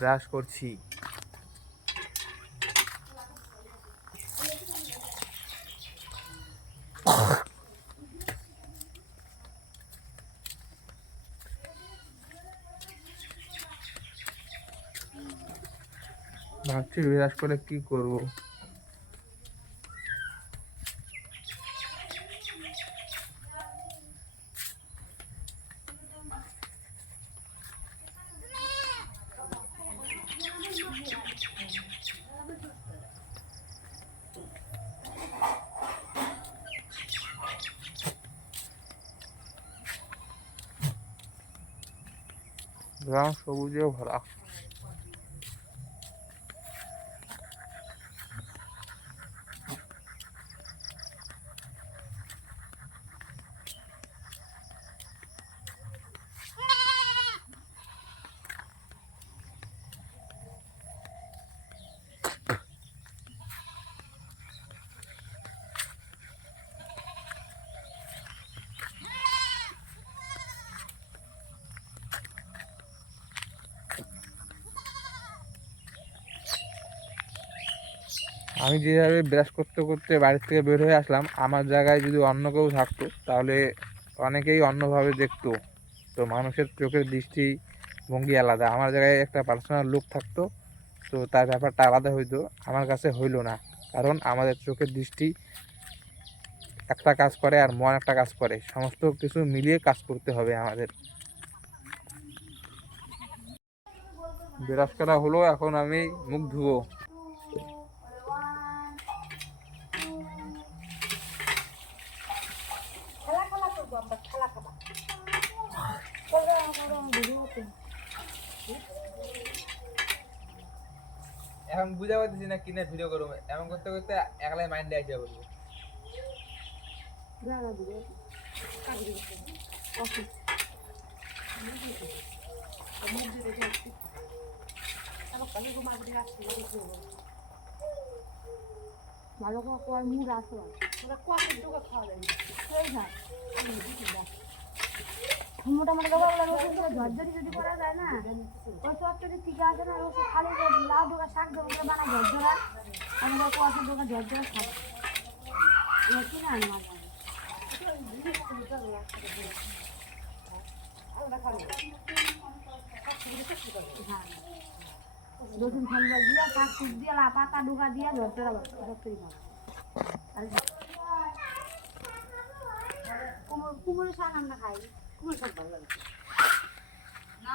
Brush করছি। ভাবছি brush করে কি করব। গ্রাম সবুজে ভরা। আমি যেভাবে ব্রাশ করতে করতে বাড়ি থেকে বের হয়ে আসলাম, আমার জায়গায় যদি অন্য কেউ থাকতো তাহলে অনেকেই অন্যভাবে দেখতো। তো মানুষের চোখের দৃষ্টি ভঙ্গি আলাদা। আমার জায়গায় একটা পার্সোনাল লুক থাকতো, তো তার ব্যাপারটা আলাদা হইতো। আমার কাছে হইলো না, কারণ আমাদের চোখের দৃষ্টি একটা কাজ করে আর মন একটা কাজ করে, সমস্ত কিছু মিলিয়ে কাজ করতে হবে আমাদের। ব্রাশ করা হলো, এখন আমি মুখ ধুবো। এখন বুঝা পারতেছি না কিনে ভিডিও করবো, এমন করতে করতে একলাই মাইন্ডে আসে বলবো। ভালো করে মুড় আসো খাওয়া যায় মোটামুটি ঝরঝরি যদি করা যায় না, ওই চচ্চড়ি ঠিক আছে না, খালি লাউ ডোকা শাক ডোকা বানা ঝরঝরা, আমাদের কুয়াশার ডোকা ঝরঝরা শাক কিনে আনি মাঝে রসুন ঠান্ডা দিয়ে শাক টুক দিয়ে পাতা ডোকা দিয়ে ঝরঝরা চচ্চড়ি খাওয়া। কুমড়ো শাক আমরা খাই, কুমড়ো শাক ভালো লাগে না।